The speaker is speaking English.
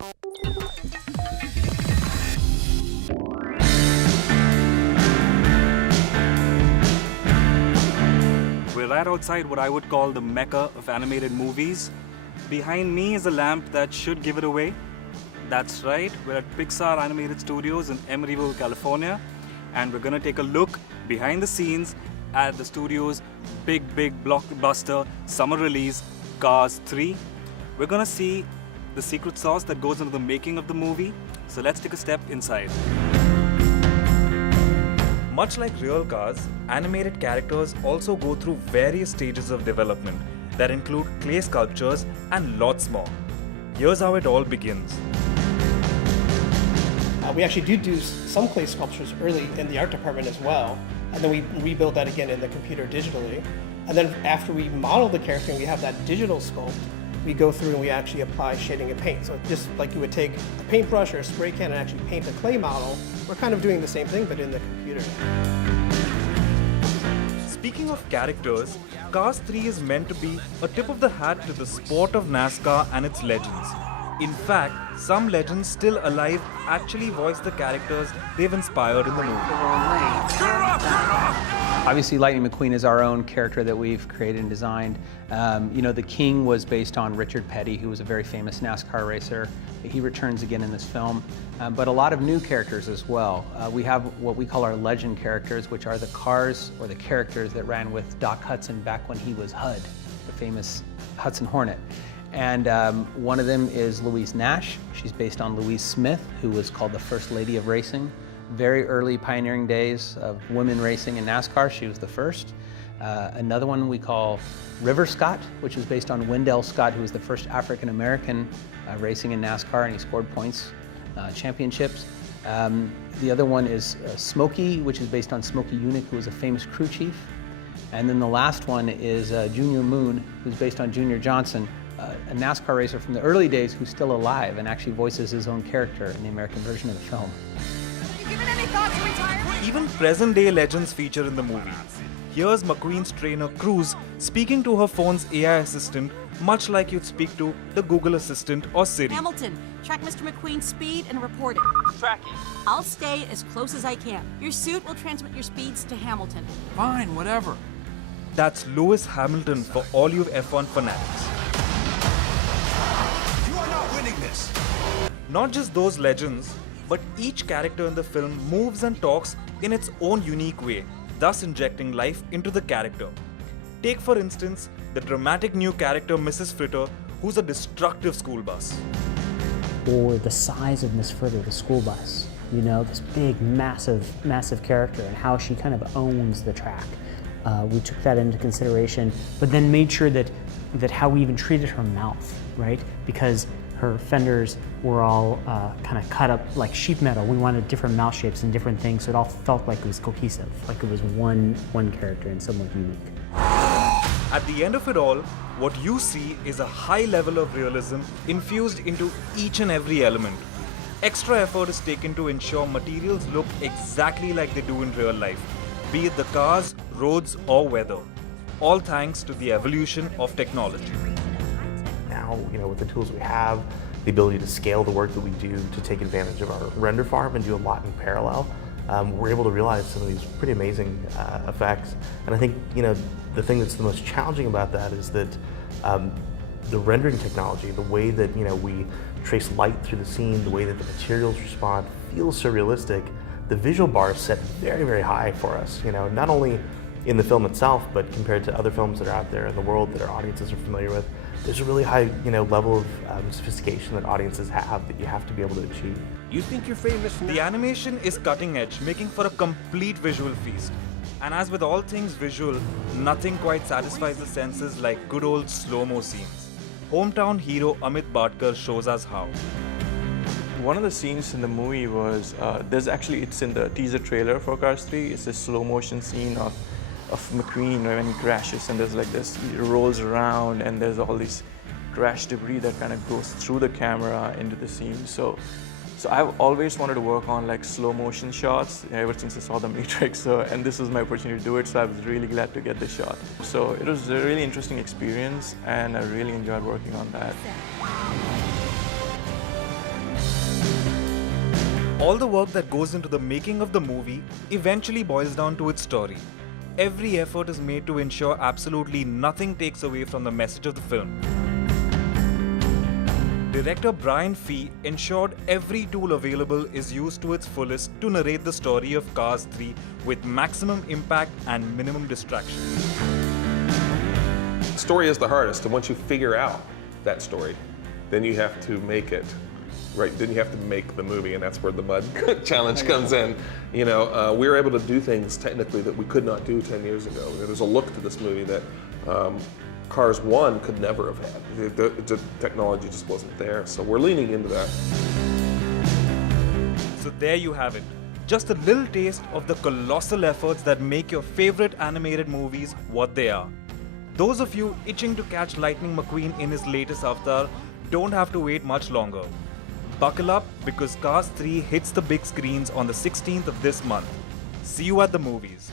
We're right outside what I would call the mecca of animated movies. Behind me is a lamp that should give it away. That's right, we're at Pixar Animated Studios in Emeryville, California, and we're gonna take a look behind the scenes at the studio's big blockbuster summer release, Cars 3. We're gonna see the secret sauce that goes into the making of the movie. So let's take a step inside. Much like real cars, animated characters also go through various stages of development that include clay sculptures and lots more. Here's how it all begins. We actually do some clay sculptures early in the art department as well, and then we rebuild that again in the computer digitally. And then after we model the character and we have that digital sculpt, we go through and we actually apply shading and paint. So just like you would take a paintbrush or a spray can and actually paint a clay model, we're kind of doing the same thing but in the computer. Speaking of characters, Cars 3 is meant to be a tip of the hat to the sport of NASCAR and its legends. In fact, some legends still alive actually voice the characters they've inspired in the movie. Obviously, Lightning McQueen is our own character that we've created and designed. The King was based on Richard Petty, who was a very famous NASCAR racer. He returns again in this film, but a lot of new characters as well. We have what we call our legend characters, which are the cars or the characters that ran with Doc Hudson back when he was HUD, the famous Hudson Hornet. And one of them is Louise Nash. She's based on Louise Smith, who was called the First Lady of Racing. Very early pioneering days of women racing in NASCAR, she was the first. Another one we call River Scott, which is based on Wendell Scott, who was the first African-American racing in NASCAR, and he scored points, championships. The other one is Smokey, which is based on Smokey Unick, who was a famous crew chief. And then the last one is Junior Moon, who's based on Junior Johnson, a NASCAR racer from the early days who's still alive and actually voices his own character in the American version of the film. Even present-day legends feature in the movie. Here's McQueen's trainer Cruz speaking to her phone's AI assistant, much like you'd speak to the Google Assistant or Siri. Hamilton, track Mr. McQueen's speed and report it. Tracking. I'll stay as close as I can. Your suit will transmit your speeds to Hamilton. Fine, whatever. That's Lewis Hamilton for all you F1 fanatics. You are not winning this. Not just those legends, but each character in the film moves and talks in its own unique way, thus injecting life into the character. Take for instance, the dramatic new character Mrs. Fritter, who's a destructive school bus. Or the size of Miss Fritter, the school bus. You know, this big, massive character and how she kind of owns the track. We took that into consideration, but then made sure that how we even treated her mouth, right? Because her fenders were all kind of cut up like sheet metal. We wanted different mouth shapes and different things, so it all felt like it was cohesive, like it was one character and somewhat unique. At the end of it all, what you see is a high level of realism infused into each and every element. Extra effort is taken to ensure materials look exactly like they do in real life, be it the cars, roads, or weather. All thanks to the evolution of technology. Now, with the tools we have, the ability to scale the work that we do to take advantage of our render farm and do a lot in parallel, we're able to realize some of these pretty amazing effects. And I think, the thing that's the most challenging about that is that the rendering technology, the way that, we trace light through the scene, the way that the materials respond feels so realistic. The visual bar is set very, very high for us, not only in the film itself, but compared to other films that are out there in the world that our audiences are familiar with. There's a really high, level of sophistication that audiences have that you have to be able to achieve. You think you're famous now? The animation is cutting edge, making for a complete visual feast. And as with all things visual, nothing quite satisfies the senses like good old slow-mo scenes. Hometown hero Amit Badkar shows us how. One of the scenes in the movie was, it's in the teaser trailer for Cars 3, it's a slow motion scene of McQueen when he crashes, and there's like this, he rolls around and there's all this crash debris that kind of goes through the camera into the scene. So I've always wanted to work on like slow motion shots ever since I saw The Matrix, and this was my opportunity to do it, so I was really glad to get this shot. So it was a really interesting experience and I really enjoyed working on that. All the work that goes into the making of the movie eventually boils down to its story. Every effort is made to ensure absolutely nothing takes away from the message of the film. Director Brian Fee ensured every tool available is used to its fullest to narrate the story of Cars 3 with maximum impact and minimum distraction. Story is the hardest, and once you figure out that story, then you have to make it. Right, then you have to make the movie, and that's where the mud challenge comes in. You know, we were able to do things technically that we could not do 10 years ago. There's a look to this movie that Cars 1 could never have had. The technology just wasn't there, so we're leaning into that. So there you have it. Just a little taste of the colossal efforts that make your favorite animated movies what they are. Those of you itching to catch Lightning McQueen in his latest avatar don't have to wait much longer. Buckle up because Cars 3 hits the big screens on the 16th of this month. See you at the movies.